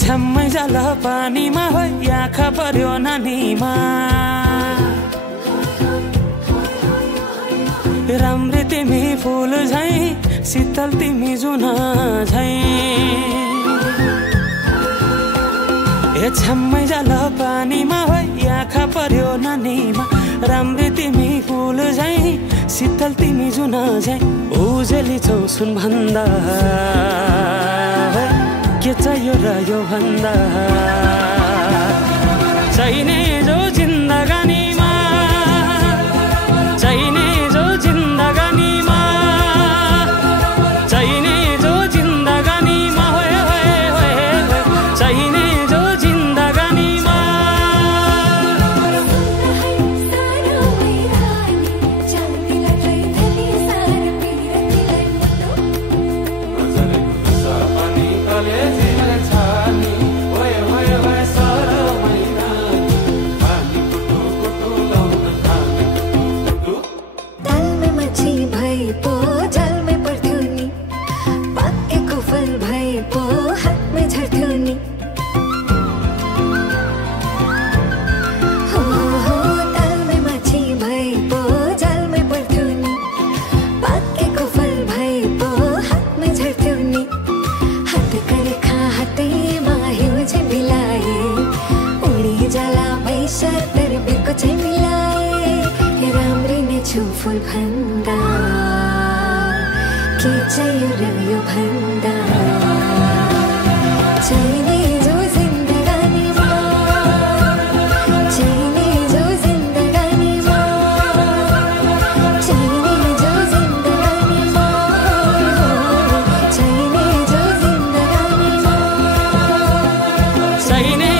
छ्याम्मै जाल पानीमा हो आँखा पर्यो नानीमा राम्री तिमी फुल झैं शीतल तिमी जुन झैं छ्याम्मै जाल पानीमा हो आँखा पर्यो नानीमा राम्री तिमी फुल झैं शीतल तिमी जुन झैं उजेली छौ सुन भन्दा के चाहियो र यो भन्दा चाहिने जो जिन्दगानीमा चाहिने जो जिन्दगानीमा चाहिने जो जिन्दगानीमा होए होए होए चाहिने जो जिन्दगानीमा फूल भन्दा के चाहियो र यो भन्दा चाहिने जो जिन्दगानीमा चाहिने जो जिन्दगानीमा चाहिने जो जिन्दगानीमा चाहिने जो जिन्दगानीमा चाहिने